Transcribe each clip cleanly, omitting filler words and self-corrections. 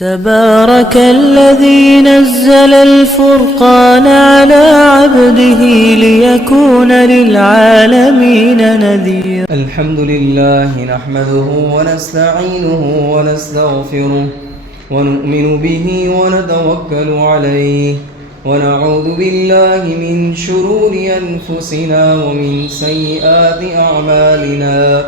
تبارك الذي نزل الفرقان على عبده ليكون للعالمين نذيرا. الحمد لله نحمده ونستعينه ونستغفره ونؤمن به ونتوكل عليه ونعوذ بالله من شرور أنفسنا ومن سيئات أعمالنا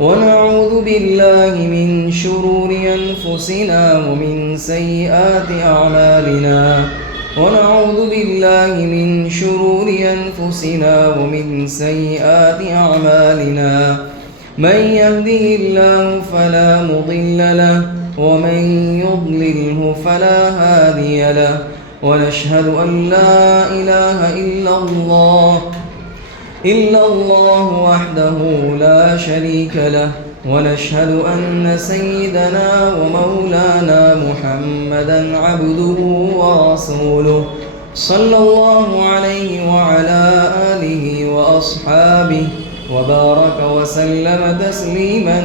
ونعوذ بالله من شرور أنفسنا ومن سيئات أعمالنا ونعوذ بالله من شرور أنفسنا ومن سيئات أعمالنا من يهده الله فلا مضل له ومن يضلله فلا هادي له ونشهد أن لا إله إلا الله وحده لا شريك له ونشهد أن سيدنا ومولانا محمدا عبده ورسوله صلى الله عليه وعلى آله وأصحابه وبارك وسلم تسليما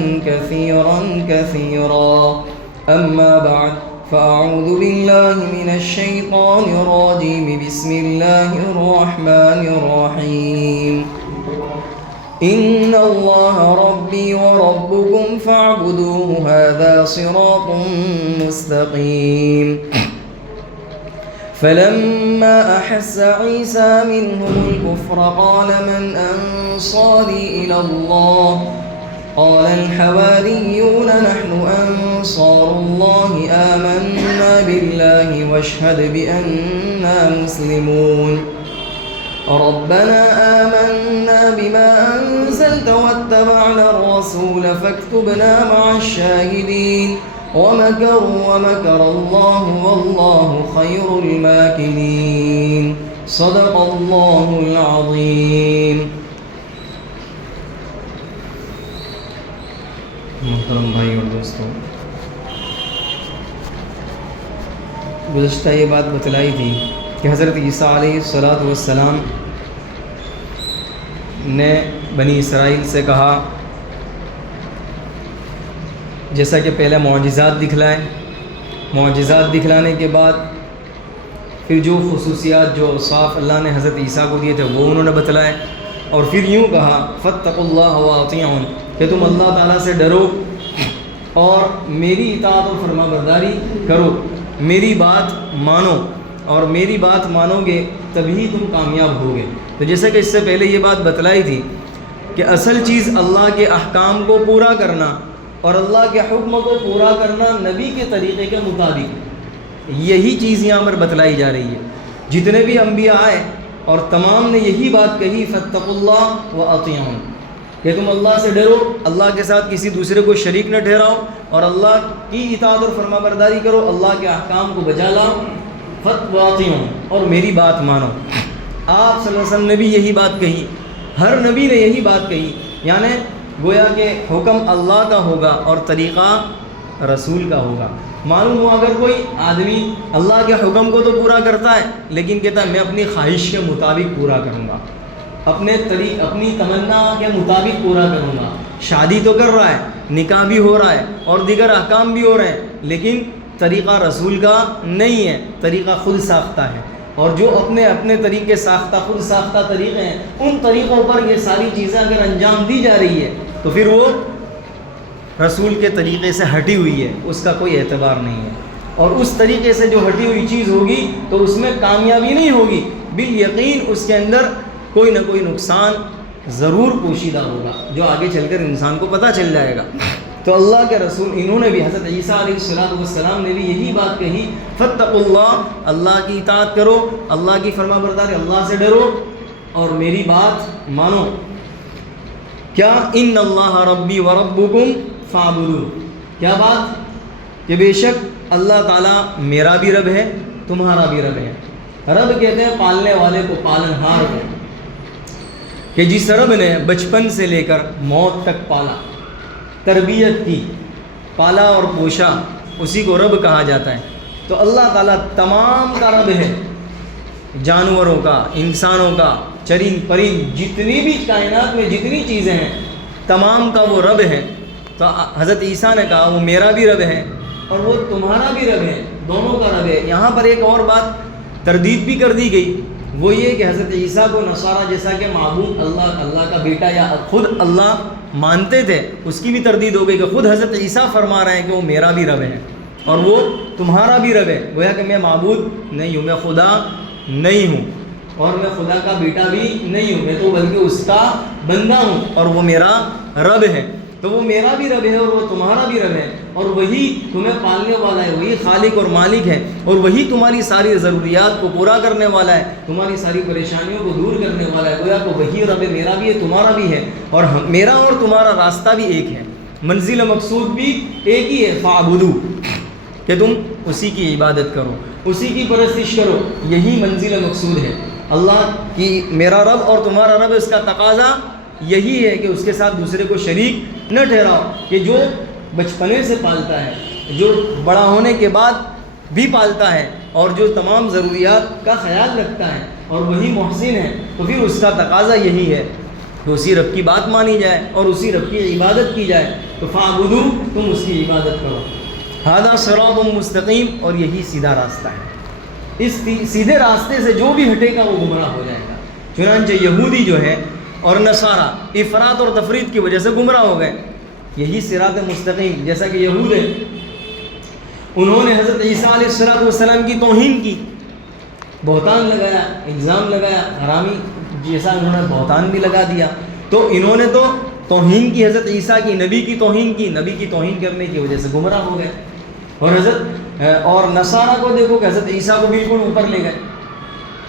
كثيرا أما بعد فأعوذ بالله من الشيطان الرجيم بسم الله الرحمن الرحيم إن الله ربي وربكم فاعبدوه هذا صراط مستقيم فلما أحس عيسى منهم الكفر قال من أنصاري إلى الله قال الحواريون نحن أنصار الله آمنا بالله واشهد بأننا مسلمون ربنا آمنا بما أنزلت واتبعنا الرسول فاكتبنا مع الشاهدين ومكروا ومكر الله والله خير الماكرين صدق الله العظيم. محترم بھائی اور دوستوں، گزشتہ یہ بات بتلائی تھی کہ حضرت عیسیٰ علیہ السلام نے بنی اسرائیل سے کہا، جیسا کہ پہلے معجزات دکھلائے، معجزات دکھلانے کے بعد پھر جو خصوصیات، جو اوصاف اللہ نے حضرت عیسیٰ کو دیے تھے وہ انہوں نے بتلائے، اور پھر یوں کہا فاتقوا اللہ واطیعون، کہ تم اللہ تعالیٰ سے ڈرو اور میری اطاعت و فرما برداری کرو، میری بات مانو، اور میری بات مانو گے تبھی تم کامیاب ہوگے. تو جیسا کہ اس سے پہلے یہ بات بتلائی تھی کہ اصل چیز اللہ کے احکام کو پورا کرنا اور اللہ کے حکم کو پورا کرنا نبی کے طریقے کے مطابق، یہی چیز یہاں پر بتلائی جا رہی ہے. جتنے بھی انبیاء آئے اور تمام نے یہی بات کہی فاتقوا اللہ واطیعون، کہ تم اللہ سے ڈرو، اللہ کے ساتھ کسی دوسرے کو شریک نہ ٹھہراؤ اور اللہ کی اطاعت اور فرما برداری کرو، اللہ کے احکام کو بجا لاؤ، واطیعون، اور میری بات مانو. آپ صلی اللہ علیہ وسلم نے بھی یہی بات کہی، ہر نبی نے یہی بات کہی، یعنی گویا کہ حکم اللہ کا ہوگا اور طریقہ رسول کا ہوگا. معلوم ہو اگر کوئی آدمی اللہ کے حکم کو تو پورا کرتا ہے لیکن کہتا ہے میں اپنی خواہش کے مطابق پورا کروں گا، اپنی تمنا کے مطابق پورا کروں گا، شادی تو کر رہا ہے، نکاح بھی ہو رہا ہے اور دیگر احکام بھی ہو رہے ہیں، لیکن طریقہ رسول کا نہیں ہے، طریقہ خود ساختہ ہے. اور جو اپنے طریقے ساختہ، خود ساختہ طریقے ہیں، ان طریقوں پر یہ ساری چیزیں اگر انجام دی جا رہی ہے تو پھر وہ رسول کے طریقے سے ہٹی ہوئی ہے، اس کا کوئی اعتبار نہیں ہے. اور اس طریقے سے جو ہٹی ہوئی چیز ہوگی تو اس میں کامیابی نہیں ہوگی، بالیقین اس کے اندر کوئی نہ کوئی نقصان ضرور پوشیدہ ہوگا، جو آگے چل کر انسان کو پتہ چل جائے گا. تو اللہ کے رسول انہوں نے بھی، حضرت عیسیٰ علیہ السلام نے بھی یہی بات کہی فاتقوا اللہ، اللہ کی اطاعت کرو، اللہ کی فرما برداری، اللہ سے ڈرو اور میری بات مانو. کیا ان اللہ ربی وربکم فاعبدوہ، کیا بات کہ بے شک اللہ تعالیٰ میرا بھی رب ہے تمہارا بھی رب ہے. رب کہتے ہیں پالنے والے کو، پالن ہار کو، کہ جس رب نے بچپن سے لے کر موت تک پالا، تربیت کی، پالا اور پوشا، اسی کو رب کہا جاتا ہے. تو اللہ تعالیٰ تمام کا رب ہے، جانوروں کا، انسانوں کا، چرند پرند، جتنی بھی کائنات میں جتنی چیزیں ہیں تمام کا وہ رب ہے. تو حضرت عیسیٰ نے کہا وہ میرا بھی رب ہے اور وہ تمہارا بھی رب ہے، دونوں کا رب ہے۔ یہاں پر ایک اور بات تردید بھی کر دی گئی، وہ یہ کہ حضرت عیسیٰ کو نصارہ جیسا کہ معبود اللہ کا بیٹا یا خود اللہ مانتے تھے، اس کی بھی تردید ہو گئی کہ خود حضرت عیسیٰ فرما رہے ہیں کہ وہ میرا بھی رب ہے اور وہ تمہارا بھی رب ہے، گویا کہ میں معبود نہیں ہوں، میں خدا نہیں ہوں اور میں خدا کا بیٹا بھی نہیں ہوں، میں تو بلکہ اس کا بندہ ہوں اور وہ میرا رب ہے۔ تو وہ میرا بھی رب ہے اور وہ تمہارا بھی رب ہے، اور وہی تمہیں پالنے والا ہے، وہی خالق اور مالک ہے، اور وہی تمہاری ساری ضروریات کو پورا کرنے والا ہے، تمہاری ساری پریشانیوں کو دور کرنے والا ہے۔ گویا کہ وہی رب ہے، میرا بھی ہے، تمہارا بھی ہے، اور میرا اور تمہارا راستہ بھی ایک ہے، منزل مقصود بھی ایک ہی ہے، فاعبدو، کہ تم اسی کی عبادت کرو، اسی کی پرستش کرو، یہی منزل مقصود ہے۔ اللہ کی میرا رب اور تمہارا رب، اس کا تقاضا یہی ہے کہ اس کے ساتھ دوسرے کو شریک نہ ٹھہراؤ، کہ جو بچپنے سے پالتا ہے، جو بڑا ہونے کے بعد بھی پالتا ہے، اور جو تمام ضروریات کا خیال رکھتا ہے، اور وہی محسن ہے، تو پھر اس کا تقاضا یہی ہے کہ اسی رب کی بات مانی جائے اور اسی رب کی عبادت کی جائے۔ تو فاعبدو، تم اس کی عبادت کرو، ھذا صراط مستقیم، اور یہی سیدھا راستہ ہے۔ اس سیدھے راستے سے جو بھی ہٹے گا وہ گمراہ ہو جائے گا۔ چنانچہ یہودی جو ہے اور نصارہ افراط اور تفرید کی وجہ سے گمراہ ہو گئے۔ یہی صراط مستقیم، جیسا کہ یہود ہے، انہوں نے حضرت عیسیٰ علیہ السلام کی توہین کی، بہتان لگایا، الزام لگایا، حرامی جیسا انہوں نے بہتان بھی لگا دیا۔ تو انہوں نے تو توہین کی، حضرت عیسیٰ کی، نبی کی توہین کی، نبی کی توہین کرنے کی وجہ سے گمراہ ہو گئے۔ اور اور نصارہ کو دیکھو کہ حضرت عیسیٰ کو بالکل اوپر لے گئے،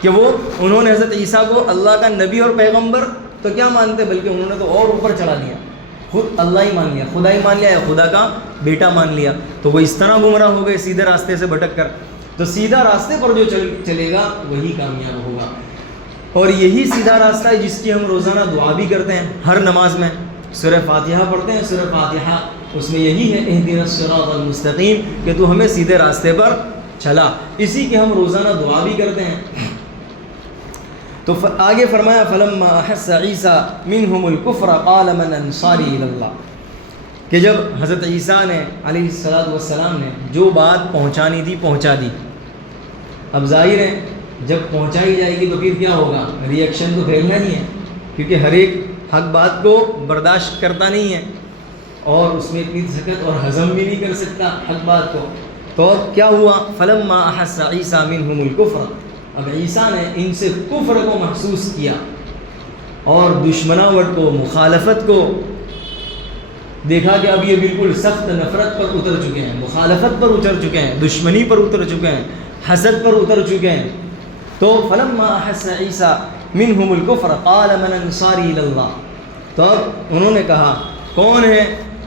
کہ انہوں نے حضرت عیسیٰ کو اللہ کا نبی اور پیغمبر تو کیا مانتے، بلکہ انہوں نے تو اور اوپر چڑھا دیا، خود اللہ ہی مان لیا، خدا ہی مان لیا، یا خدا کا بیٹا مان لیا۔ تو وہ اس طرح گمراہ ہو گئے سیدھے راستے سے بھٹک کر۔ تو سیدھا راستے پر جو چلے گا وہی کامیاب ہوگا، اور یہی سیدھا راستہ ہے جس کی ہم روزانہ دعا بھی کرتے ہیں، ہر نماز میں سورہ فاتحہ پڑھتے ہیں۔ سورہ فاتحہ اس میں یہی ہے، اہدنا الصراط المستقیم، کہ تو ہمیں سیدھے راستے پر چلا، اسی کی ہم روزانہ دعا بھی کرتے ہیں۔ تو آگے فرمایا فلما احس عیسیٰ منہم الکفر قال من انصاری الی اللہ، کہ جب حضرت عیسیٰ نے علیہ السلام نے جو بات پہنچانی تھی پہنچا دی، اب ظاہر ہے جب پہنچائی جائے گی تو پھر کیا ہوگا، ری ایکشن تو پھیلنا ہی ہے، کیونکہ ہر ایک حق بات کو برداشت کرتا نہیں ہے، اور اس میں اتنی سکت اور ہضم بھی نہیں کر سکتا حق بات کو۔ تو کیا ہوا، فلما احس عیسیٰ منہم الکفر، اب عیسیٰ نے ان سے کفر کو محسوس کیا اور دشمناوٹ کو، مخالفت کو دیکھا کہ اب یہ بالکل سخت نفرت پر اتر چکے ہیں، مخالفت پر اتر چکے ہیں، دشمنی پر اتر چکے ہیں، حسد پر اتر چکے ہیں۔ تو فلما احس عیسیٰ منہم الکفر قال من انصاری الی اللہ، تو اب انہوں نے کہا کون ہے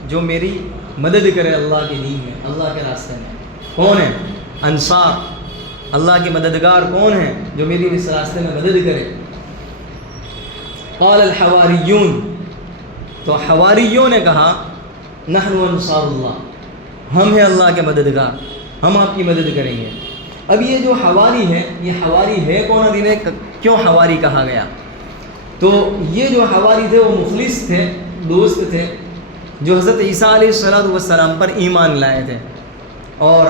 جو میری مدد کرے اللہ کے دین میں، اللہ کے راستے میں، کون ہے انصار، اللہ کے مددگار کون ہیں جو میری اس راستے میں مدد کرے۔ قال الحواریون، تو حواریوں نے کہا نحن انصار اللہ، ہم ہیں اللہ کے مددگار، ہم آپ کی مدد کریں گے۔ اب یہ جو حواری ہے، یہ حواری ہے کون، انہیں کیوں حواری کہا گیا؟ تو یہ جو حواری تھے وہ مخلص تھے، دوست تھے، جو حضرت عیسیٰ علیہ السلام پر ایمان لائے تھے۔ اور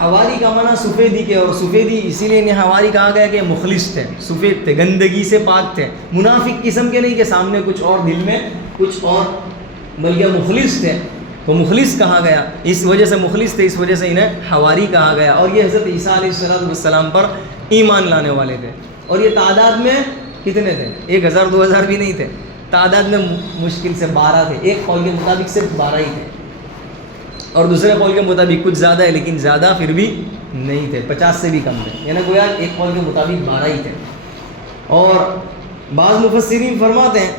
حواری کا معنی سفیدی کے، اور سفیدی اسی لیے انہیں حواری کہا گیا کہ مخلص تھے، سفید تھے، گندگی سے پاک تھے، منافق قسم کے نہیں کہ سامنے کچھ اور دل میں کچھ اور، بلکہ مخلص تھے، تو مخلص کہا گیا، اس وجہ سے مخلص تھے، اس وجہ سے انہیں حواری کہا گیا۔ اور یہ حضرت عیسیٰ علیہ السلام پر ایمان لانے والے تھے، اور یہ تعداد میں کتنے تھے، 1000 2000 بھی نہیں تھے، تعداد میں مشکل سے 12 تھے، ایک قول کے مطابق صرف 12 ہی تھے، اور دوسرے قول کے مطابق کچھ زیادہ ہے، لیکن زیادہ پھر بھی نہیں تھے، 50 سے بھی کم تھے، یعنی گویا ایک قول کے مطابق 12 ہی تھے۔ اور بعض مفسرین فرماتے ہیں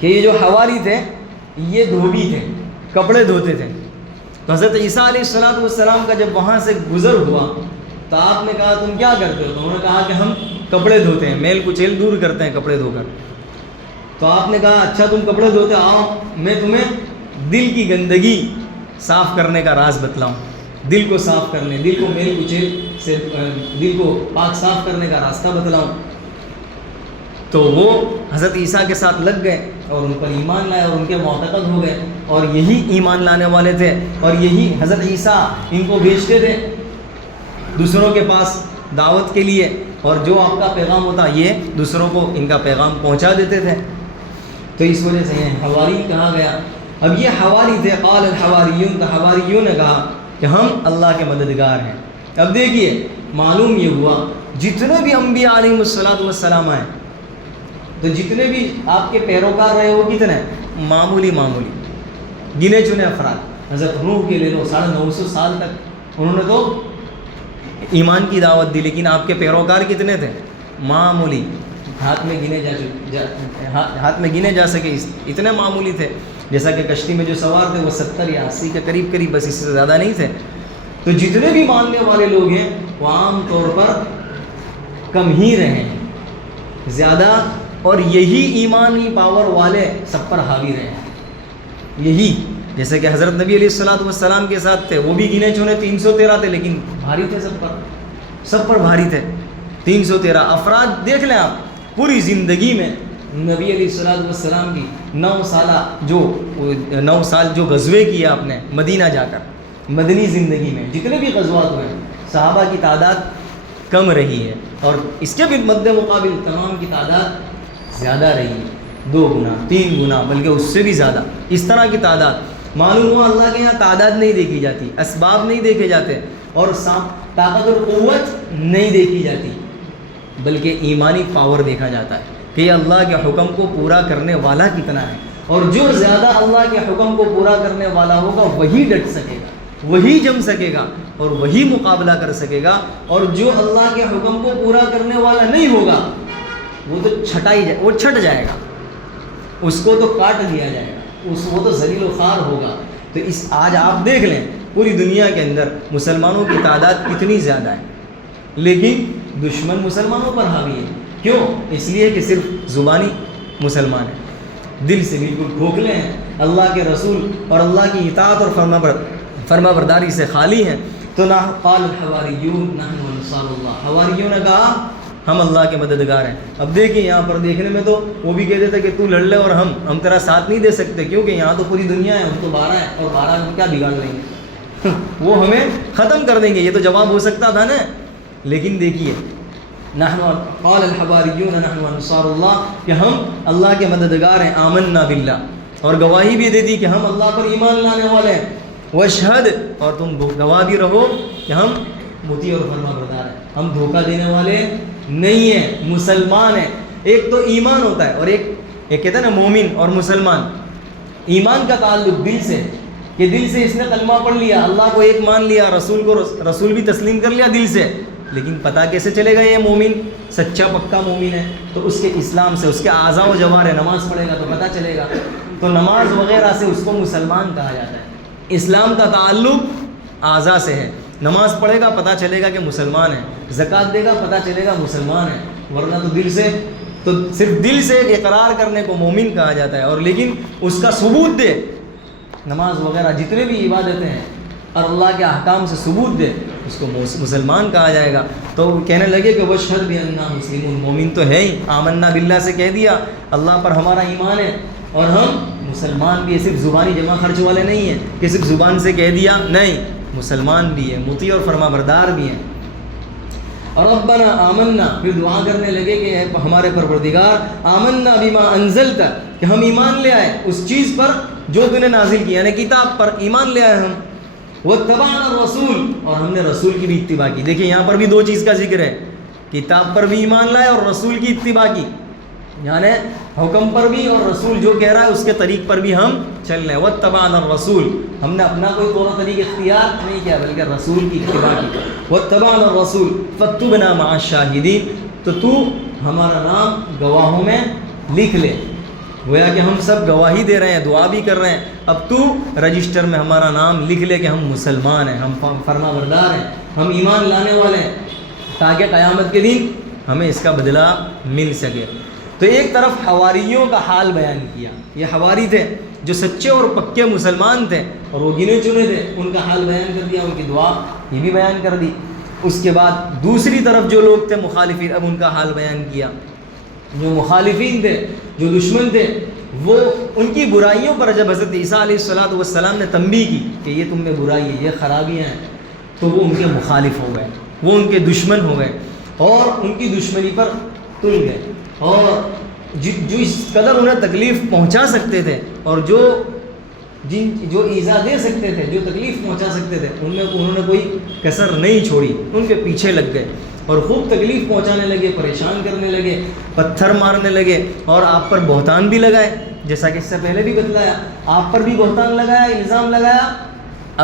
کہ یہ جو حواری تھے یہ دھوبی تھے، کپڑے دھوتے تھے۔ تو حضرت عیسیٰ علیہ السلام کا جب وہاں سے گزر ہوا تو آپ نے کہا تم کیا کرتے ہو؟ تو انہوں نے کہا کہ ہم کپڑے دھوتے ہیں، میل کچیل دور کرتے ہیں کپڑے دھو کر۔ تو آپ نے کہا اچھا تم کپڑے دھوتے، آؤ میں تمہیں دل کی گندگی صاف کرنے کا راز بتلاؤں، دل کو صاف کرنے، دل کو میل کچیل سے دل کو پاک صاف کرنے کا راستہ بتلاؤں۔ تو وہ حضرت عیسیٰ کے ساتھ لگ گئے اور ان پر ایمان لائے اور ان کے معتقد ہو گئے، اور یہی ایمان لانے والے تھے، اور یہی حضرت عیسیٰ ان کو بھیجتے تھے دوسروں کے پاس دعوت کے لیے، اور جو آپ کا پیغام ہوتا یہ دوسروں کو ان کا پیغام پہنچا دیتے تھے۔ تو اس وجہ سے یہ حواری کہا گیا۔ اب یہ حواری تھے، قال الحواریون، تو حواریوں نے کہا کہ ہم اللہ کے مددگار ہیں۔ اب دیکھیے معلوم یہ ہوا جتنے بھی انبیاء علیہ السلام آئے، تو جتنے بھی آپ کے پیروکار رہے وہ کتنے؟ معمولی گنے چنے افراد۔ حضرت نوح کے لے لو، 950 سال تک انہوں نے تو ایمان کی دعوت دی، لیکن آپ کے پیروکار کتنے تھے؟ معمولی، ہاتھ میں گنے جا سکے اتنے معمولی تھے۔ جیسا کہ کشتی میں جو سوار تھے وہ 70 یا 80 کے قریب، بس اس سے زیادہ نہیں تھے۔ تو جتنے بھی ماننے والے لوگ ہیں وہ عام طور پر کم ہی رہے ہیں، زیادہ، اور یہی ایمانی پاور والے سب پر حاوی رہے ہیں۔ یہی جیسے کہ حضرت نبی علیہ السلام کے ساتھ تھے، وہ بھی گنے چنے 313 تھے، لیکن بھاری تھے، سب پر بھاری تھے 313 افراد۔ دیکھ لیں آپ پوری زندگی میں نبی علیہ السلام کی 9 سال جو غزوے کیے آپ نے مدینہ جا کر، مدنی زندگی میں جتنے بھی غزوات ہوئے، صحابہ کی تعداد کم رہی ہے، اور اس کے بھی مد مقابل تمام کی تعداد زیادہ رہی ہے، 2 گنا 3 گنا، بلکہ اس سے بھی زیادہ، اس طرح کی تعداد۔ معلوم ہوا اللہ کے یہاں تعداد نہیں دیکھی جاتی، اسباب نہیں دیکھے جاتے، اور طاقت اور قوت نہیں دیکھی جاتی، بلکہ ایمانی پاور دیکھا جاتا ہے کہ یہ اللہ کے حکم کو پورا کرنے والا کتنا ہے، اور جو زیادہ اللہ کے حکم کو پورا کرنے والا ہوگا وہی ڈٹ سکے گا، وہی جم سکے گا، اور وہی مقابلہ کر سکے گا، اور جو اللہ کے حکم کو پورا کرنے والا نہیں ہوگا وہ تو وہ چھٹ جائے گا، اس کو تو کاٹ دیا جائے گا، وہ تو ذلیل و خوار ہوگا۔ تو آج آپ دیکھ لیں پوری دنیا کے اندر مسلمانوں کی تعداد کتنی زیادہ ہے، لیکن دشمن مسلمانوں پر حاوی ہے۔ کیوں؟ اس لیے کہ صرف زبانی مسلمان ہیں، دل سے بالکل کھوکھلے ہیں، اللہ کے رسول اور اللہ کی اطاعت اور فرما برداری سے خالی ہیں۔ تو نہ قال الحواریون نحن انصار اللہ، حواریوں نے کہا ہم اللہ کے مددگار ہیں۔ اب دیکھیں یہاں پر دیکھنے میں تو وہ بھی کہتے تھے کہ تو لڑ لے اور ہم تیرا ساتھ نہیں دے سکتے، کیونکہ یہاں تو پوری دنیا ہے، ہم تو 12 ہیں، اور 12 ہم کیا بگاڑ لیں گے، وہ ہمیں ختم کر دیں گے، یہ تو جواب ہو سکتا تھا نا۔ لیکن دیکھیے نحن قال الحواریون نحن انصار اللہ، کہ ہم اللہ کے مددگار ہیں، آمنا باللہ، اور گواہی بھی دے دی کہ ہم اللہ پر ایمان لانے والے ہیں، واشہد، اور تم گواہ بھی رہو کہ ہم مطیع اور فرما بردار ہیں، ہم دھوکہ دینے والے نہیں ہیں، مسلمان ہیں۔ ایک تو ایمان ہوتا ہے، اور ایک کہتے ہیں نا مومن اور مسلمان، ایمان کا تعلق دل سے، کہ دل سے اس نے کلمہ پڑھ لیا، اللہ کو ایک مان لیا، رسول بھی تسلیم کر لیا دل سے، لیکن پتہ کیسے چلے گا یہ مومن سچا پکا مومن ہے؟ تو اس کے اسلام سے، اس کے اعضاء و جوارح، نماز پڑھے گا تو پتہ چلے گا، تو نماز وغیرہ سے اس کو مسلمان کہا جاتا ہے۔ اسلام کا تعلق اعضاء سے ہے، نماز پڑھے گا پتہ چلے گا کہ مسلمان ہے، زکوٰۃ دے گا پتہ چلے گا مسلمان ہے، ورنہ تو دل سے، تو صرف دل سے اقرار کرنے کو مومن کہا جاتا ہے، اور لیکن اس کا ثبوت دے، نماز وغیرہ جتنے بھی عبادتیں ہیں اور اللہ کے احکام سے ثبوت دے، اس کو مسلمان کہا جائے گا۔ تو کہنے لگے کہ واشہد بأننا مسلمون، مومن تو ہے ہی، آمنا باللہ سے کہہ دیا اللہ پر ہمارا ایمان ہے، اور ہم مسلمان بھی ہے، صرف زبانی جمع خرچ والے نہیں ہیں کہ صرف زبان سے کہہ دیا، نہیں، مسلمان بھی ہیں، مطیع اور فرما بردار بھی ہیں۔ اور ربنا آمنا، پھر دعا کرنے لگے کہ اے ہمارے پروردگار، آمنا بما انزلت، کہ ہم ایمان لے آئے اس چیز پر جو تو نے نازل کی، یعنی کتاب پر ایمان لے آئے ہم، واتبعنا الرسول، اور ہم نے رسول کی بھی اتباع کی۔ دیکھیں یہاں پر بھی 2 چیز کا ذکر ہے، کتاب پر بھی ایمان لائے اور رسول کی اتباع کی، یعنی حکم پر بھی اور رسول جو کہہ رہا ہے اس کے طریق پر بھی ہم چل رہے ہیں۔ واتبعنا الرسول، ہم نے اپنا کوئی طور طریق اختیار نہیں کیا بلکہ رسول کی اتباع کی۔ واتبعنا الرسول فاکتبنا مع الشاہدین، تو ہمارا نام گواہوں میں لکھ لے، گویا کہ ہم سب گواہی دے رہے ہیں، دعا بھی کر رہے ہیں، اب تو رجسٹر میں ہمارا نام لکھ لے کہ ہم مسلمان ہیں، ہم فرما بردار ہیں، ہم ایمان لانے والے ہیں، تاکہ قیامت کے دن ہمیں اس کا بدلہ مل سکے۔ تو ایک طرف حواریوں کا حال بیان کیا، یہ حواری تھے جو سچے اور پکے مسلمان تھے اور وہ گنے چنے تھے، ان کا حال بیان کر دیا، ان کی دعا یہ بھی بیان کر دی۔ اس کے بعد دوسری طرف جو لوگ تھے مخالفین، اب ان کا حال بیان کیا، جو مخالفین تھے، جو دشمن تھے، وہ ان کی برائیوں پر جب حضرت عیسیٰ علیہ السلام نے تنبیہ کی کہ یہ تم میں برائی ہے، یہ خرابیاں ہیں، تو وہ ان کے مخالف ہو گئے، وہ ان کے دشمن ہو گئے اور ان کی دشمنی پر تل گئے، اور جو اس قدر انہیں تکلیف پہنچا سکتے تھے اور جو ایذا دے سکتے تھے، جو تکلیف پہنچا سکتے تھے، ان میں انہوں نے کوئی کسر نہیں چھوڑی، ان کے پیچھے لگ گئے اور خوب تکلیف پہنچانے لگے، پریشان کرنے لگے، پتھر مارنے لگے اور آپ پر بہتان بھی لگائے، جیسا کہ اس سے پہلے بھی بتلایا، آپ پر بھی بہتان لگایا، الزام لگایا،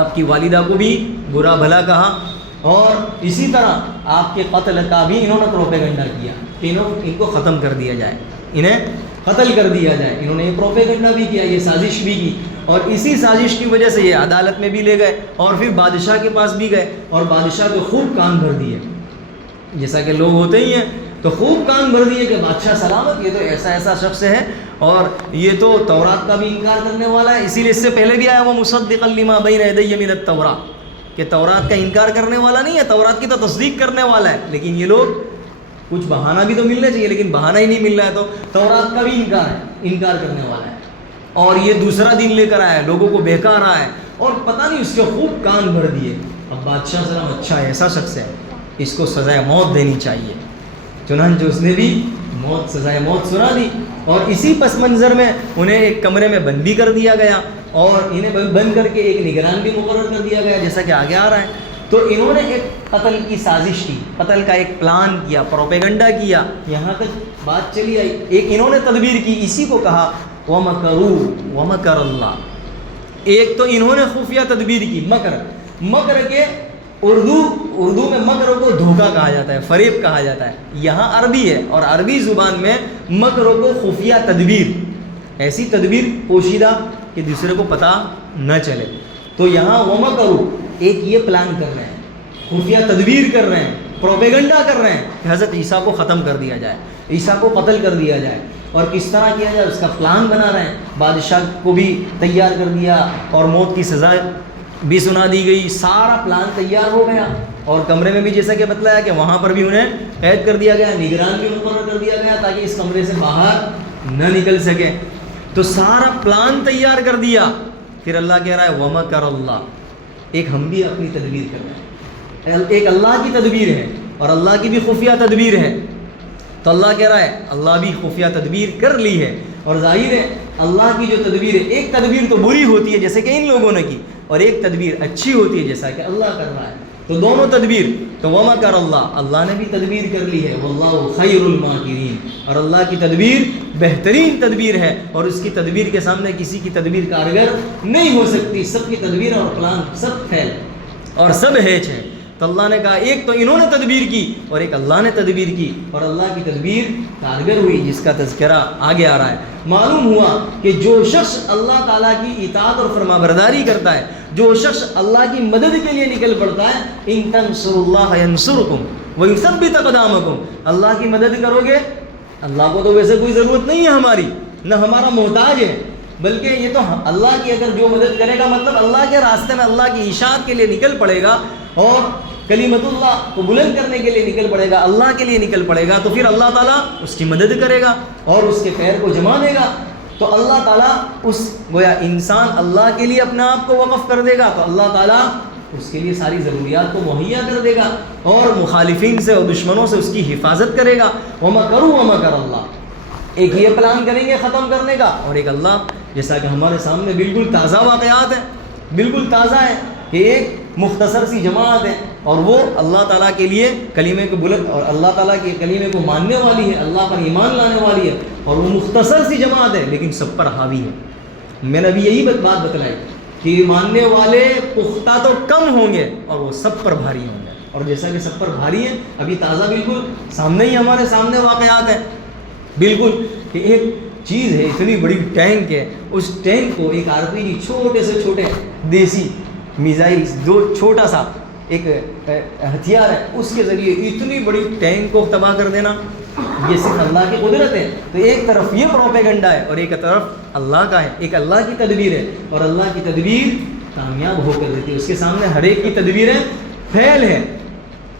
آپ کی والدہ کو بھی برا بھلا کہا، اور اسی طرح آپ کے قتل کا بھی انہوں نے پروپیگنڈا کیا کہ ان کو ختم کر دیا جائے، انہیں قتل کر دیا جائے، انہوں نے یہ پروپیگنڈا بھی کیا، یہ سازش بھی کی، اور اسی سازش کی وجہ سے یہ عدالت میں بھی لے گئے اور پھر بادشاہ کے پاس بھی گئے اور بادشاہ کو خوب کان بھر دیے، جیسا کہ لوگ ہوتے ہی ہیں، تو خوب کان بھر دیے کہ بادشاہ سلامت، یہ تو ایسا ایسا شخص ہے اور یہ تو تورات کا بھی انکار کرنے والا ہے، اسی لیے اس سے پہلے بھی آیا وہ مصدقا لما بین یدی من التوراۃ، کہ تورات کا انکار کرنے والا نہیں ہے، تورات کی تو تصدیق کرنے والا ہے، لیکن یہ لوگ کچھ بہانہ بھی تو ملنا چاہیے، لیکن بہانہ ہی نہیں مل رہا ہے، تو تورات کا بھی انکار کرنے والا ہے، اور یہ دوسرا دن لے کر آیا ہے، لوگوں کو بہکا رہا ہے، اور پتہ نہیں اس کے خوب کان بھر دیے۔ اب بادشاہ سلام اچھا ایسا شخص ہے، اس کو سزائے موت دینی چاہیے، چنانچہ اس نے بھی سزائے موت سنا دی، اور اسی پس منظر میں انہیں ایک کمرے میں بند بھی کر دیا گیا اور انہیں بند کر کے ایک نگران بھی مقرر کر دیا گیا، جیسا کہ آگے آ رہا ہے۔ تو انہوں نے ایک قتل کی سازش کی، قتل کا ایک پلان کیا، پروپیگنڈا کیا، یہاں تک بات چلی آئی، ایک انہوں نے تدبیر کی، اسی کو کہا وَمَكَرُوا وَمَكَرَ اللَّهُ۔ ایک تو انہوں نے خفیہ تدبیر کی، مکر کے اردو میں مکر کو دھوکہ کہا جاتا ہے، فریب کہا جاتا ہے، یہاں عربی ہے اور عربی زبان میں مکر کو خفیہ تدبیر، ایسی تدبیر پوشیدہ کہ دوسرے کو پتہ نہ چلے، تو یہاں وَمَكَرُوا ایک یہ پلان کر رہے ہیں، خفیہ تدبیر کر رہے ہیں، پروپیگنڈا کر رہے ہیں کہ حضرت عیسیٰ کو ختم کر دیا جائے، عیسیٰ کو قتل کر دیا جائے، اور کس طرح کیا جائے اس کا پلان بنا رہے ہیں۔ بادشاہ کو بھی تیار کر دیا اور موت کی سزا بھی سنا دی گئی، سارا پلان تیار ہو گیا، اور کمرے میں بھی جیسا کہ بتلایا کہ وہاں پر بھی انہیں قید کر دیا گیا، نگران بھی مقرر کر دیا گیا تاکہ اس کمرے سے باہر نہ نکل سکے، تو سارا پلان تیار کر دیا۔ پھر اللہ کہہ رہا ہے وَمَكَرَ اللَّهُ، ایک ہم بھی اپنی تدبیر کر رہے ہیں، ایک اللہ کی تدبیر ہے اور اللہ کی بھی خفیہ تدبیر ہے، تو اللہ کہہ رہا ہے اللہ بھی خفیہ تدبیر کر لی ہے، اور ظاہر ہے اللہ کی جو تدبیر ہے، ایک تدبیر تو بری ہوتی ہے جیسے کہ ان لوگوں نے کی، اور ایک تدبیر اچھی ہوتی ہے جیسا کہ اللہ کر رہا ہے، تو دونوں تدبیر، تو وَمَكَرَ اللَّهُ، اللہ نے بھی تدبیر کر لی ہے، وَاللَّهُ خَيْرُ الْمَاكِرِينَ، اور اللہ کی تدبیر بہترین تدبیر ہے، اور اس کی تدبیر کے سامنے کسی کی تدبیر کارگر نہیں ہو سکتی، سب کی تدبیر اور پلان سب فیل اور سب ہیچ ہے۔ تو اللہ نے کہا ایک تو انہوں نے تدبیر کی اور ایک اللہ نے تدبیر کی، اور اللہ کی تدبیر کارگر ہوئی، جس کا تذکرہ آگے آ رہا ہے۔ معلوم ہوا کہ جو شخص اللہ تعالیٰ کی اطاعت اور فرمانبرداری کرتا ہے، جو شخص اللہ کی مدد کے لیے نکل پڑتا ہے، ان تنصروا اللہ ینصرکم ویثبت اقدامکم، اللہ کی مدد کرو گے، اللہ کو تو ویسے کوئی ضرورت نہیں ہے ہماری، نہ ہمارا محتاج ہے، بلکہ یہ تو اللہ کی اگر جو مدد کرے گا، مطلب اللہ کے راستے میں اللہ کی اشاعت کے لیے نکل پڑے گا اور کلمت اللہ کو بلند کرنے کے لیے نکل پڑے گا، اللہ کے لیے نکل پڑے گا، تو پھر اللہ تعالیٰ اس کی مدد کرے گا اور اس کے پیر کو جما دے گا، تو اللہ تعالیٰ اس گویا انسان اللہ کے لیے اپنے آپ کو وقف کر دے گا، تو اللہ تعالیٰ اس کے لیے ساری ضروریات کو مہیا کر دے گا اور مخالفین سے اور دشمنوں سے اس کی حفاظت کرے گا۔ وَمَكَرُوا وَمَكَرَ اللَّهُ، ایک یہ پلان کریں گے ختم کرنے کا، اور ایک اللہ، جیسا کہ ہمارے سامنے بالکل تازہ واقعات ہیں، بالکل تازہ ہے کہ ایک مختصر سی جماعت ہے اور وہ اللہ تعالیٰ کے لیے کلمے کو بلند اور اللہ تعالیٰ کے کلمے کو ماننے والی ہے، اللہ پر ایمان لانے والی ہے، اور وہ مختصر سی جماعت ہے لیکن سب پر حاوی ہے۔ میں نے ابھی یہی بات بتلائی کہ ماننے والے پختہ تو کم ہوں گے اور وہ سب پر بھاری ہوں گے، اور جیسا کہ سب پر بھاری ہیں، ابھی تازہ بالکل سامنے ہی ہمارے سامنے واقعات ہیں، بالکل کہ ایک چیز ہے، اتنی بڑی ٹینک ہے، اس ٹینک کو ایک RPG چھوٹے سے چھوٹے دیسی میزائل، جو چھوٹا سا ایک ہتھیار ہے، اس کے ذریعے اتنی بڑی ٹینک کو تباہ کر دینا، یہ صرف اللہ کی قدرت ہے۔ تو ایک طرف یہ پروپیگنڈا ہے اور ایک طرف اللہ کا ہے، ایک اللہ کی تدبیر ہے، اور اللہ کی تدبیر کامیاب ہو کر دیتی ہے، اس کے سامنے ہر ایک کی تدبیریں فیل ہیں۔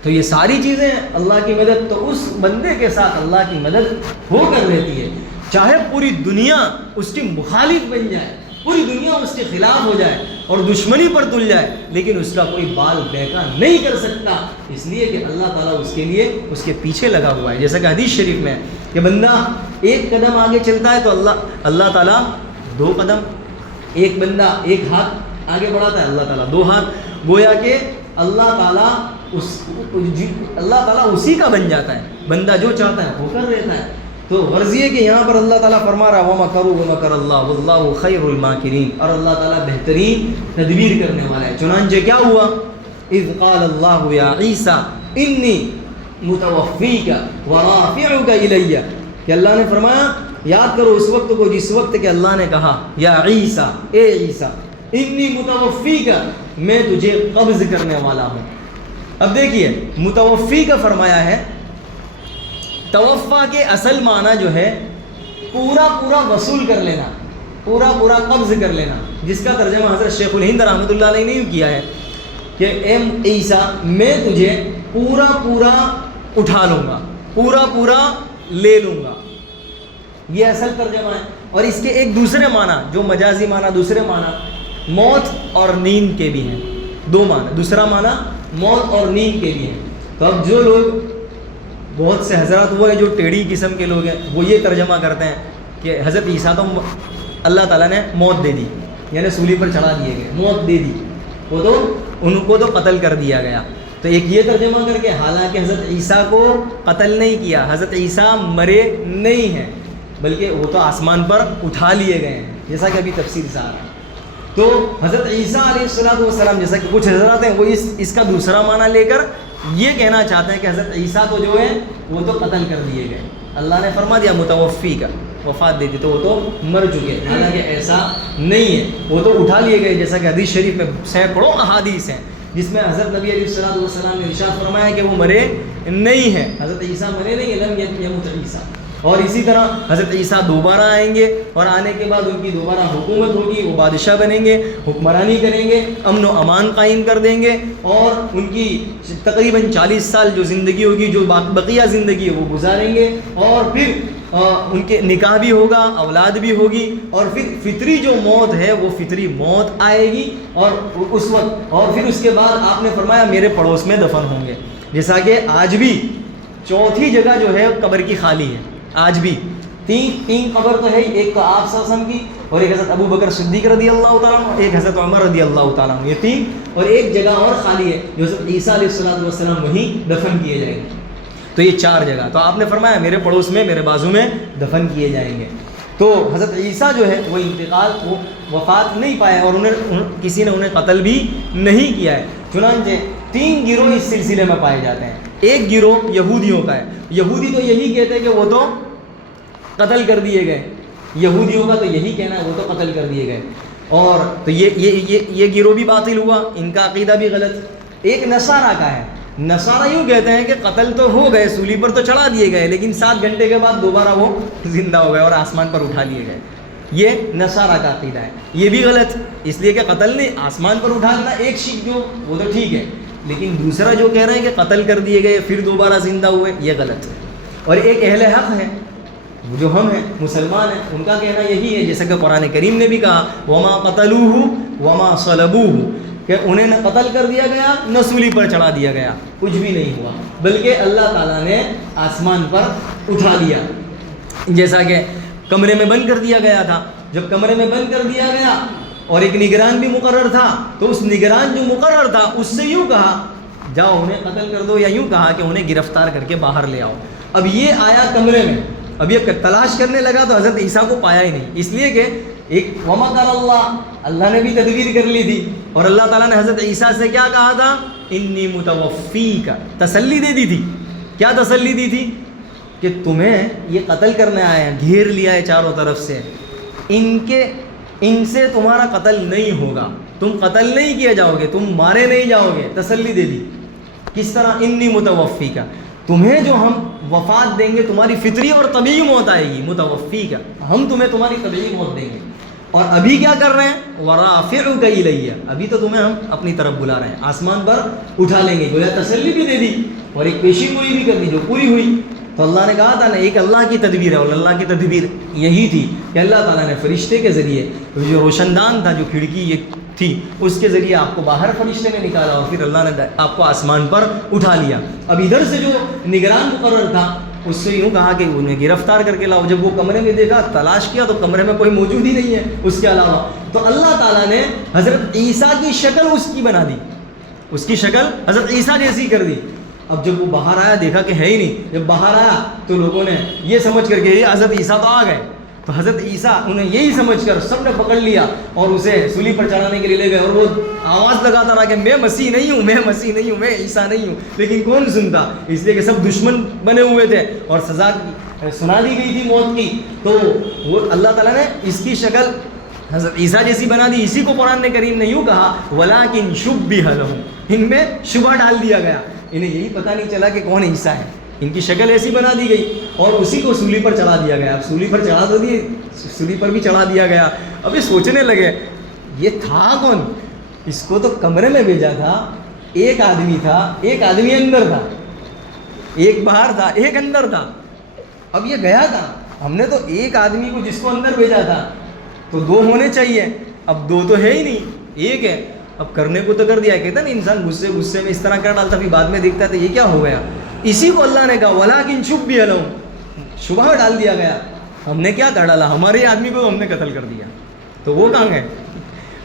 تو یہ ساری چیزیں اللہ کی مدد، تو اس بندے کے ساتھ اللہ کی مدد ہو کر رہتی ہے۔ چاہے پوری دنیا اس کی مخالف بن جائے، پوری دنیا اس کے خلاف ہو جائے اور دشمنی پر تل جائے، لیکن اس کا کوئی بال بیکا نہیں کر سکتا، اس لیے کہ اللہ تعالیٰ اس کے لیے اس کے پیچھے لگا ہوا ہے. جیسا کہ حدیث شریف میں کہ بندہ ایک قدم آگے چلتا ہے تو اللہ تعالیٰ 2 قدم، ایک بندہ ایک ہاتھ آگے بڑھاتا ہے، اللہ تعالیٰ 2 ہاتھ. گویا کہ اللہ تعالیٰ اسی کا بن جاتا ہے، بندہ جو چاہتا ہے وہ کر رہتا ہے. تو غرض یہ کہ یہاں پر اللہ تعالیٰ فرما رہا وَمَكَرُوا وَمَكَرَ اللَّهُ وَاللَّهُ خَيْرُ الْمَاكِرِينَ، اور اللہ تعالیٰ بہترین تدبیر کرنے والا ہے. چنانچہ کیا ہوا؟ اِذْ قَالَ اللَّهُ يَا عِيسَىٰ إِنِّي مُتَوَفِّيكَ وَرَافِعُكَ إِلَيَّ، کہ اللہ نے فرمایا یاد کرو اس وقت کو جس وقت کہ اللہ نے کہا یا عیسیٰ، اے عیسیٰ، انی متوفی کا، میں تجھے قبض کرنے والا ہوں. اب دیکھیے متوفی کا فرمایا ہے، توفا کے اصل معنی جو ہے پورا وصول کر لینا، پورا قبض کر لینا، جس کا ترجمہ حضرت شیخ الہند رحمۃ اللہ علیہ نے کیا ہے کہ اے عیسیٰ میں تجھے پورا اٹھا لوں گا، پورا لے لوں گا. یہ اصل ترجمہ ہے. اور اس کے ایک دوسرے معنی جو مجازی معنی، دوسرے معنی موت اور نیند کے بھی ہیں. 2 معنی، دوسرا معنی موت اور نیند کے بھی ہیں. تو اب جو لوگ، بہت سے حضرات وہ ہیں جو ٹیڑھی قسم کے لوگ ہیں، وہ یہ ترجمہ کرتے ہیں کہ حضرت عیسیٰ تو اللہ تعالیٰ نے موت دے دی، یعنی سولی پر چڑھا دیے گئے، موت دے دی، وہ تو ان کو تو قتل کر دیا گیا. تو ایک یہ ترجمہ کر کے، حالانکہ حضرت عیسیٰ کو قتل نہیں کیا، حضرت عیسیٰ مرے نہیں ہیں، بلکہ وہ تو آسمان پر اٹھا لیے گئے ہیں، جیسا کہ ابھی تفصیل سے آ رہا ہے. تو حضرت عیسیٰ علیہ السلام جیسا کہ کچھ حضرات ہیں وہ اس کا دوسرا معنی لے کر یہ کہنا چاہتے ہیں کہ حضرت عیسیٰ تو جو ہے وہ تو قتل کر دیے گئے، اللہ نے فرما دیا متوفی کا، وفات دے دی تو وہ تو مر چکے، حالانکہ ایسا نہیں ہے، وہ تو اٹھا لیے گئے. جیسا کہ حدیث شریف میں سینکڑوں احادیث ہیں جس میں حضرت نبی علیہ السلام نے ارشاد فرمایا کہ وہ مرے نہیں ہیں، حضرت عیسیٰ مرے نہیں ہیں، لم یمت عیسیٰ. اور اسی طرح حضرت عیسیٰ دوبارہ آئیں گے اور آنے کے بعد ان کی دوبارہ حکومت ہوگی، وہ بادشاہ بنیں گے، حکمرانی کریں گے، امن و امان قائم کر دیں گے، اور ان کی تقریباً 40 سال جو زندگی ہوگی، جو بقیہ زندگی ہے وہ گزاریں گے، اور پھر ان کے نکاح بھی ہوگا، اولاد بھی ہوگی، اور پھر فطری جو موت ہے وہ فطری موت آئے گی، اور اس وقت اور پھر اس کے بعد آپ نے فرمایا میرے پڑوس میں دفن ہوں گے. جیسا کہ آج بھی 4تھی جگہ جو ہے قبر کی خالی ہے، آج بھی تین قبر تو ہے، ایک تو آپ صلی اللہ علیہ وسلم کی، اور ایک حضرت ابو بکر صدیق رضی اللہ تعالیٰ عنہ، ایک حضرت عمر رضی اللہ تعالیٰ عنہ، یہ 3، اور ایک جگہ اور خالی ہے جو حضرت عیسیٰ علیہ السلام وہیں دفن کیے جائیں گے. تو یہ 4 جگہ تو آپ نے فرمایا میرے پڑوس میں، میرے بازو میں دفن کیے جائیں گے. تو حضرت عیسیٰ جو ہے وہ انتقال، وہ وفات نہیں پائے، اور کسی نے انہیں قتل بھی نہیں کیا ہے. چنانچہ 3 گروہ اس سلسلے میں پائے جاتے ہیں. ایک گروہ یہودیوں کا ہے، یہودی تو یہی کہتے ہیں کہ وہ تو قتل کر دیے گئے، یہودیوں کا تو یہی کہنا ہے وہ تو قتل کر دیے گئے. اور تو یہ گروہ بھی باطل ہوا، ان کا عقیدہ بھی غلط. ایک نصارہ کا ہے، نصارہ یوں کہتے ہیں کہ قتل تو ہو گئے، سولی پر تو چڑھا دیے گئے، لیکن 7 گھنٹے کے بعد دوبارہ وہ زندہ ہو گئے اور آسمان پر اٹھا لیے گئے. یہ نصارہ کا عقیدہ ہے، یہ بھی غلط، اس لیے کہ قتل نہیں، آسمان پر اٹھا لینا ایک شک جو وہ تو ٹھیک ہے، لیکن دوسرا جو کہہ رہے ہیں کہ قتل کر دیے گئے پھر دوبارہ زندہ ہوئے، یہ غلط ہے. اور ایک اہل حق ہے جو ہم ہیں، مسلمان ہیں، ان کا کہنا یہی ہے جیسا کہ قرآن کریم نے بھی کہا وما قتلوہ وما صلبوہ، کہ انہیں نہ قتل کر دیا گیا نہ سولی پر چڑھا دیا گیا، کچھ بھی نہیں ہوا، بلکہ اللہ تعالیٰ نے آسمان پر اٹھا لیا. جیسا کہ کمرے میں بند کر دیا گیا تھا، جب کمرے میں بند کر دیا گیا اور ایک نگران بھی مقرر تھا، تو اس نگران جو مقرر تھا اس سے یوں کہا جاؤ انہیں قتل کر دو، یا یوں کہا کہ انہیں گرفتار کر کے باہر لے آؤ. اب یہ آیا کمرے میں، اب یہ تلاش کرنے لگا تو حضرت عیسیٰ کو پایا ہی نہیں، اس لیے کہ ایک ومکر اللہ نے بھی تدبیر کر لی تھی، اور اللہ تعالیٰ نے حضرت عیسیٰ سے کیا کہا تھا، انی متوفیک، تسلی دے دی تھی. کیا تسلی دی تھی؟ کہ تمہیں یہ قتل کرنے آئے ہیں، گھیر لیا ہے چاروں طرف سے، ان سے تمہارا قتل نہیں ہوگا، تم قتل نہیں کیے جاؤ گے، تم مارے نہیں جاؤ گے. تسلی دے دی. کس طرح؟ انی متوفیک، تمہیں جو ہم وفات دیں گے تمہاری فطری اور طبیعی موت آئے گی، متوفیک، ہم تمہیں تمہاری طبیعی موت دیں گے. اور ابھی کیا کر رہے ہیں، ورافعک الیہ، ابھی تو تمہیں ہم اپنی طرف بلا رہے ہیں، آسمان پر اٹھا لیں گے. گویا تسلی بھی دے دی اور ایک پیشین گوئی بھی کر دی جو پوری ہوئی. تو اللہ نے کہا تھا نا ایک اللہ کی تدبیر ہے، اور اللہ کی تدبیر یہی تھی کہ اللہ تعالیٰ نے فرشتے کے ذریعے جو روشن دان تھا، جو کھڑکی یہ تھی، اس کے ذریعے آپ کو باہر فرشتے نے نکالا اور پھر اللہ نے آپ کو آسمان پر اٹھا لیا۔ اب ادھر سے جو نگران مقرر تھا اس سے یوں کہا کہ انہیں گرفتار کر کے لاؤ۔ جب وہ کمرے میں دیکھا، تلاش کیا تو کمرے میں کوئی موجود ہی نہیں ہے اس کے علاوہ، تو اللہ تعالیٰ نے حضرت عیسیٰ کی شکل اس کی بنا دی، اس کی شکل حضرت عیسیٰ جیسی کر دی۔ اب جب وہ باہر آیا دیکھا کہ ہے ہی نہیں، جب باہر آیا تو لوگوں نے یہ سمجھ کر کے یہ حضرت عیسیٰ تو آ گئے، تو حضرت عیسیٰ انہیں یہی سمجھ کر سب نے پکڑ لیا اور اسے سولی پر چڑھانے کے لیے لے گئے، اور وہ آواز لگاتا رہا کہ میں مسیح نہیں ہوں، میں مسیح نہیں ہوں، میں عیسیٰ نہیں ہوں، لیکن کون سنتا، اس لیے کہ سب دشمن بنے ہوئے تھے اور سزا سنا دی گئی تھی موت کی۔ تو وہ اللہ تعالیٰ نے اس کی شکل حضرت عیسیٰ جیسی بنا دی۔ اسی کو قرآن کریم نے یوں کہا وَلَٰكِن شُبِّهَ لَهُمْ، ان میں شبہ ڈال دیا گیا، انہیں یہی پتہ نہیں چلا کہ کون عیسیٰ ہے، ان کی شکل ایسی بنا دی گئی اور اسی کو سولی پر چڑھا دیا گیا۔ اب سولی پر چڑھا تو دی، سولی پر بھی چڑھا دیا گیا۔ اب یہ سوچنے لگے یہ تھا کون؟ اس کو تو کمرے میں بھیجا تھا، ایک آدمی تھا، ایک آدمی اندر تھا، ایک باہر تھا، ایک اندر تھا، اب یہ گیا تھا۔ ہم نے تو ایک آدمی کو جس کو اندر بھیجا تھا تو دو ہونے چاہیے، اب دو تو ہے ہی نہیں، ایک ہے۔ اب کرنے کو تو کر دیا، کہتا نا انسان غصے میں اس طرح کر ڈالتا، پھر بعد میں دیکھتا ہے تو یہ کیا ہو گیا۔ اسی کو اللہ نے کہا وَلَٰكِن شُبِّهَ لَهُمْ، شبہ ڈال دیا گیا۔ ہم نے کیا کر ڈالا؟ ہمارے آدمی کو ہم نے قتل کر دیا، تو وہ کہاں گئے؟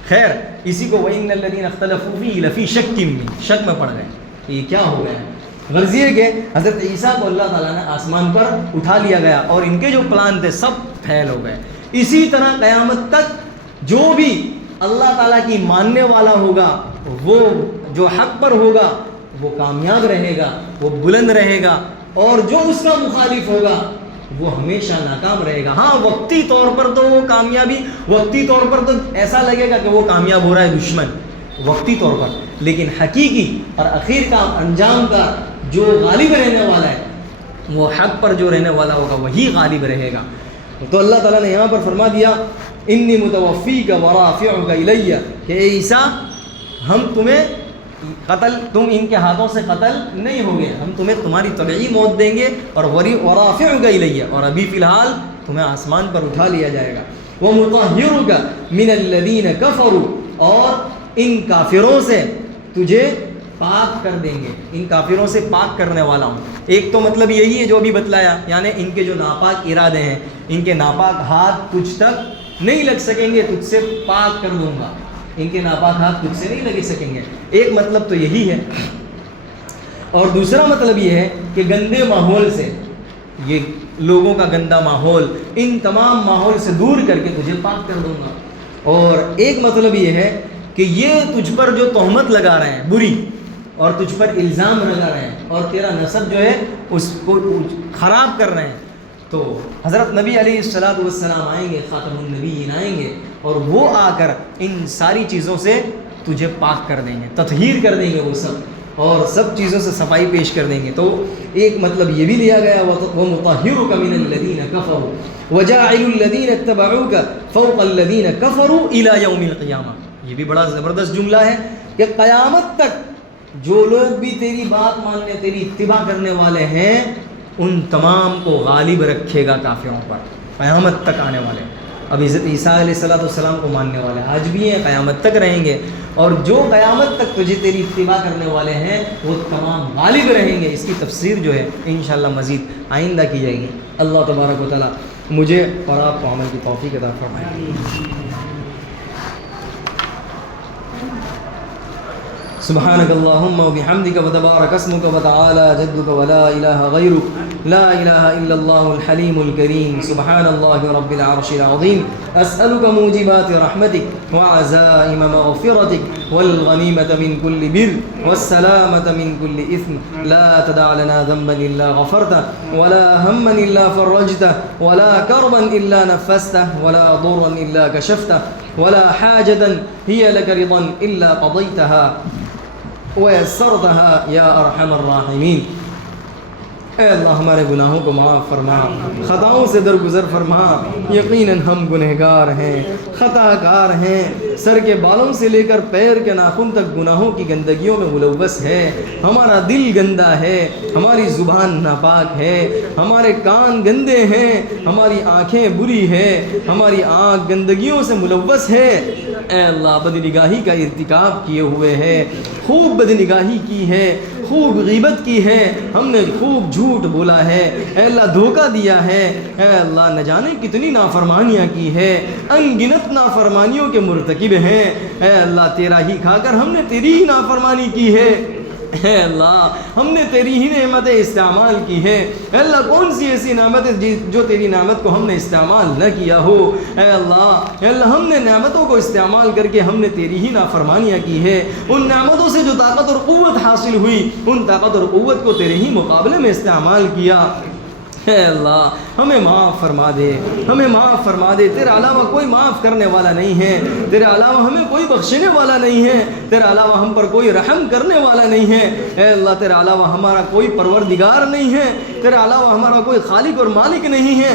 خیر اسی کو وَإِنَّ الَّذِينَ اخْتَلَفُوا فِيهِ لَفِي شَكٍّ مِّنْهُ، شک میں پڑ گئے کہ یہ کیا ہو گیا۔ غرض یہ کہ حضرت عیسیٰ کو اللہ تعالیٰ نے آسمان پر اٹھا لیا گیا اور ان کے جو پلان تھے سب پھیل ہو گئے۔ اسی طرح قیامت تک جو بھی اللہ تعالیٰ کی ماننے والا ہوگا، وہ جو حق پر ہوگا وہ کامیاب رہے گا، وہ بلند رہے گا، اور جو اس کا مخالف ہوگا وہ ہمیشہ ناکام رہے گا۔ ہاں وقتی طور پر تو وہ کامیابی، وقتی طور پر تو ایسا لگے گا کہ وہ کامیاب ہو رہا ہے دشمن وقتی طور پر، لیکن حقیقی اور اخیر کا انجام کا جو غالب رہنے والا ہے، وہ حق پر جو رہنے والا ہوگا وہی غالب رہے گا۔ تو اللہ تعالیٰ نے یہاں پر فرما دیا انی متوفیک ورافعک الیہ، کہ اے عیسیٰ ہم تمہیں قتل، تم ان کے ہاتھوں سے قتل نہیں ہوگے، ہم تمہیں تمہاری طبعی موت دیں گے، اور ورافعک الیہ، اور ابھی فی الحال تمہیں آسمان پر اٹھا لیا جائے گا، ومطہرک من الذین کفروا، اور ان کافروں سے تجھے پاک کر دیں گے، ان کافروں سے پاک کرنے والا ہوں۔ ایک تو مطلب یہی ہے جو ابھی بتلایا، یعنی ان کے جو ناپاک ارادے ہیں، ان کے ناپاک ہاتھ تجھ تک نہیں لگ سکیں گے، تجھ سے پاک کر دوں گا، ان کے ناپاک ہاتھ تجھ سے نہیں لگ سکیں گے۔ ایک مطلب تو یہی ہے، اور دوسرا مطلب یہ ہے کہ گندے ماحول سے، یہ لوگوں کا گندا ماحول، ان تمام ماحول سے دور کر کے تجھے پاک کر دوں گا۔ اور ایک مطلب یہ ہے کہ یہ تجھ پر جو تہمت لگا رہے ہیں بری، اور تجھ پر الزام لگا رہے ہیں، اور تیرا نسب جو ہے اس کو خراب کر رہے ہیں، تو حضرت نبی علیہ السلام آئیں گے، خاتم النبیین آئیں گے، اور وہ آ کر ان ساری چیزوں سے تجھے پاک کر دیں گے، تطہیر کر دیں گے وہ سب، اور سب چیزوں سے صفائی پیش کر دیں گے۔ تو ایک مطلب یہ بھی لیا گیا وَمُطَهِّرُكَ مِنَ الَّذِينَ كَفَرُوا وَجَاعِلُ الَّذِينَ اتَّبَعُوكَ فَوْقَ الَّذِينَ كَفَرُوا إِلَى يَوْمِ الْقِيَامَةِ۔ یہ بھی بڑا زبردست جملہ ہے کہ قیامت تک جو لوگ بھی تیری بات ماننے، تیری اتباع کرنے والے ہیں، ان تمام کو غالب رکھے گا کافروں پر، قیامت تک آنے والے۔ اب حضرت عیسیٰ علیہ السلام کو ماننے والے آج بھی ہیں، قیامت تک رہیں گے، اور جو قیامت تک تجھے تیری اتباع کرنے والے ہیں وہ تمام غالب رہیں گے۔ اس کی تفسیر جو ہے انشاءاللہ مزید آئندہ کی جائے گی۔ اللہ تبارک و تعالیٰ مجھے اور آپ کو عمل کی توفیق عطا فرمائے۔ سبحانك اللهم وبحمدك وتبارك اسمك وتعالى جدك ولا إله غيرك، لا إله إلا الله الحليم الكريم، سبحان الله رب العرش العظيم، أسألك موجبات رحمتك وعزائم مغفرتك والغنيمة من كل بر والسلامة من كل إثم، لا تدع لنا ذنبا إلا غفرته ولا هما إلا فرجته ولا كربا إلا نفسته ولا ضرا إلا كشفته ولا حاجة هي لك رضا إلا قضيتها ويسرتها يا أرحم الراحمين۔ اے اللہ ہمارے گناہوں کو معاف فرما، خطاؤں سے درگزر فرما۔ یقیناً ہم گنہگار ہیں، خطا کار ہیں، سر کے بالوں سے لے کر پیر کے ناخن تک گناہوں کی گندگیوں میں ملوث ہے۔ ہمارا دل گندا ہے، ہماری زبان ناپاک ہے، ہمارے کان گندے ہیں، ہماری آنکھیں بری ہے، ہماری آنکھ گندگیوں سے ملوث ہے۔ اے اللہ بدنگاہی کا ارتکاب کیے ہوئے ہے، خوب بدنگاہی کی ہے، خوب غیبت کی ہے، ہم نے خوب جھوٹ بولا ہے، اے اللہ دھوکہ دیا ہے، اے اللہ نہ جانے کتنی نافرمانیاں کی ہے، ان گنت نافرمانیوں کے مرتکب ہیں۔ اے اللہ تیرا ہی کھا کر ہم نے تیری ہی نافرمانی کی ہے، اے اللہ ہم نے تیری ہی نعمتیں استعمال کی ہے۔ اے اللہ کون سی ایسی نعمت ہے جو تیری نعمت کو ہم نے استعمال نہ کیا ہو۔ اے اللہ ہم نے نعمتوں کو استعمال کر کے ہم نے تیری ہی نافرمانیاں کی ہے۔ ان نعمتوں سے جو طاقت اور قوت حاصل ہوئی، ان طاقت اور قوت کو تیرے ہی مقابلے میں استعمال کیا۔ اے اللہ ہمیں معاف فرما دے، ہمیں معاف فرما دے، تیرے علاوہ کوئی معاف کرنے والا نہیں ہے، تیرے علاوہ ہمیں کوئی بخشنے والا نہیں ہے، تیرے علاوہ ہم پر کوئی رحم کرنے والا نہیں ہے۔ اے اللہ تیرے علاوہ ہمارا کوئی پروردگار نہیں ہے، تیرے علاوہ ہمارا کوئی خالق اور مالک نہیں ہے۔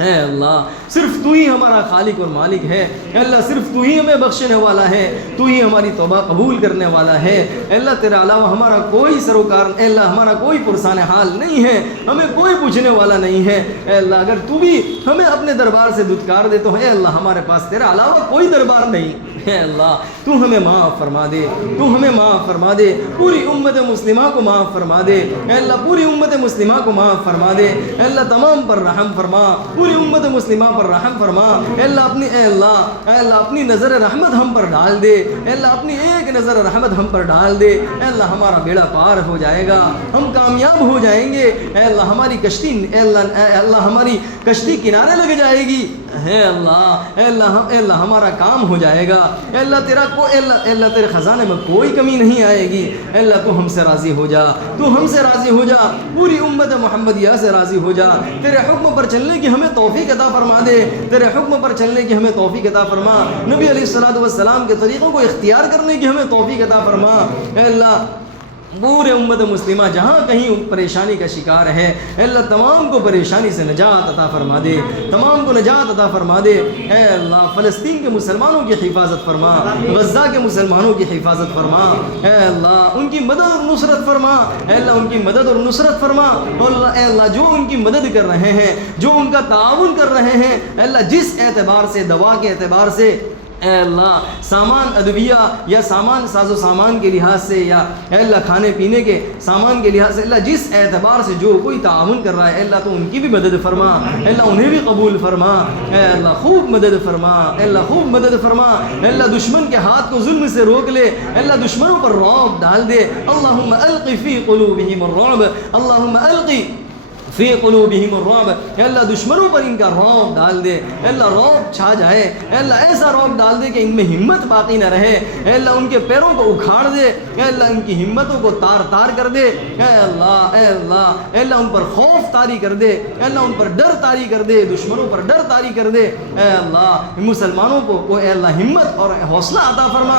اے اللہ صرف تو ہی ہمارا خالق اور مالک ہے، اے اللہ صرف تو ہی ہمیں بخشنے والا ہے، تو ہی ہماری توبہ قبول کرنے والا ہے۔ اے اللہ تیرے علاوہ ہمارا کوئی سروکار، اے اللہ ہمارا کوئی پرسان حال نہیں ہے، ہمیں کوئی پوچھنے والا نہیں ہے۔ اے اللہ اگر تو بھی ہمیں اپنے دربار سے دھتکار دے تو اے اللہ ہمارے پاس تیرے علاوہ کوئی دربار نہیں۔ اے اللہ تو ہمیں معاف فرما دے، تو ہمیں معاف فرما دے، پوری امت مسلمہ کو معاف فرما دے۔ اے اللہ پوری امت مسلمہ کو معاف فرما دے، اے اللہ تمام پر رحم فرما، پوری امت مسلمہ پر رحم فرما۔ اے اللہ اپنی نظر رحمت ہم پر ڈال دے، اے اللہ اپنی ایک نظر رحمت ہم پر ڈال دے۔ اے اللہ ہمارا بیڑا پار ہو جائے گا، ہم کامیاب ہو جائیں گے۔ اے اللہ ہماری کشتی، اے اللہ ہماری کشتی کنارے لگ جائے گی۔ اے اللہ ہمارا کام ہو جائے گا۔ اے اللہ تیرے خزانے میں کوئی کمی نہیں آئے گی۔ اے اللہ تو ہم سے راضی ہو جا، تو ہم سے راضی ہو جا، پوری امت محمدیہ سے راضی ہو جا۔ تیرے حکم پر چلنے کی ہمیں توفیق عطا فرما دے، تیرے حکم پر چلنے کی ہمیں توفیق عطا فرما، نبی علیہ السلام کے طریقوں کو اختیار کرنے کی ہمیں توفیق عطا فرما۔ اے اللہ پورے امت مسلمہ جہاں کہیں پریشانی کا شکار ہے، اے اللہ تمام کو پریشانی سے نجات عطا فرما دے، تمام کو نجات عطا فرما دے۔ اے اللہ فلسطین کے مسلمانوں کی حفاظت فرما، غزہ کے مسلمانوں کی حفاظت فرما۔ اے اللہ ان کی مدد اور نصرت فرما، اے اللہ ان کی مدد اور نصرت فرما۔ اے اللہ جو ان کی مدد کر رہے ہیں، جو ان کا تعاون کر رہے ہیں، اے اللہ جس اعتبار سے، دوا کے اعتبار سے، اے اللہ سامان ادویہ یا سامان ساز و سامان کے لحاظ سے، یا اے اللہ کھانے پینے کے سامان کے لحاظ سے، اللہ جس اعتبار سے جو کوئی تعاون کر رہا ہے، اے اللہ تو ان کی بھی مدد فرما، اے اللہ انہیں بھی قبول فرما۔ اے اللہ خوب مدد فرما، اے اللہ خوب مدد فرما۔ اے اللہ دشمن کے ہاتھ کو ظلم سے روک لے، اے اللہ دشمنوں پر رعب ڈال دے۔ اللہم القی فی قلوبہم الرعب، اللہم القی فی قلوبہم الرعب، اے اللہ دشمنوں پر ان کا رعب ڈال دے، اے اللہ رعب چھا جائے، اے اللہ ایسا رعب ڈال دے کہ ان میں ہمت باقی نہ رہے، اے اللہ ان کے پیروں کو اکھاڑ دے، اے اللہ ان کی ہمتوں کو تار تار کر دے، اے اللہ اے اللہ اے اللہ ان پر خوف طاری کر دے، اے اللہ ان پر ڈر طاری کر دے، دشمنوں پر ڈر طاری کر دے۔ اے اللہ مسلمانوں کو اے اللہ ہمت اور حوصلہ عطا فرما،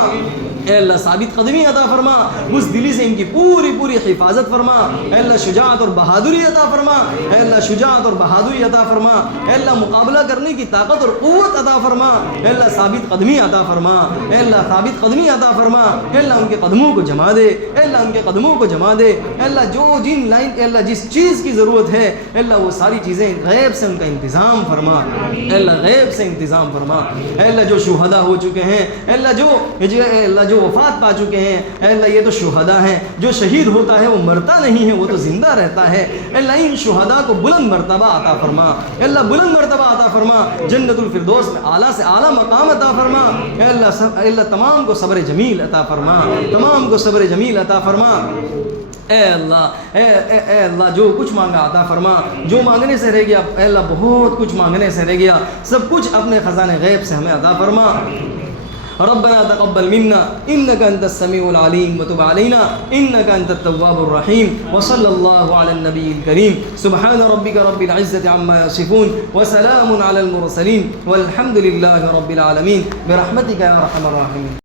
اے اللہ ثابت قدمی عطا فرما، بزدلی سے ان کی پوری پوری حفاظت فرما، اے اللہ شجاعت اور بہادری عطا فرما، اے اللہ شجاعت اور بہادری عطا فرما، اے اللہ مقابلہ کرنے کی طاقت اور قوت عطا فرما، اے اللہ ثابت قدمی عطا فرما، اے اللہ ثابت قدمی عطا فرما، اے اللہ ان کے قدموں کو جما دے، اے اللہ ان کے قدموں کو جما دے، اے اللہ جو جن لائن اے اللہ جس چیز کی ضرورت ہے، اے اللہ وہ ساری چیزیں غیب سے ان کا انتظام فرما، اے اللہ غیب سے انتظام فرما، اے اللہ جو شہداء ہو چکے ہیں، اے اللہ جو وفات پا چکے ہیں، اے اللہ یہ تو شہداء ہیں، جو شہید ہوتا ہے وہ مرتا نہیں ہے، وہ تو زندہ رہتا ہے، اے اللہ ان شہداء کو بلند مرتبہ عطا فرما، اے اللہ بلند مرتبہ عطا فرما، جنت الفردوس میں اعلیٰ سے اعلیٰ مقام عطا فرما، اے اللہ تمام کو صبر جمیل عطا فرما، تمام کو صبر جمیل عطا فرما۔ اے اللہ اے اللہ جو کچھ مانگا عطا فرما، جو مانگنے سے رہ گیا اے اللہ بہت کچھ مانگنے سے رہ گیا، سب کچھ اپنے خزانے غیب سے ہمیں عطا فرما۔ ربنا تقبل منا انك انت السميع العليم وتب علينا انك انت التواب الرحيم وصلى الله على النبي الكريم سبحان ربك رب العزة عما يصفون وسلام على المرسلين والحمد لله رب العالمين برحمتك يا ارحم الراحمين۔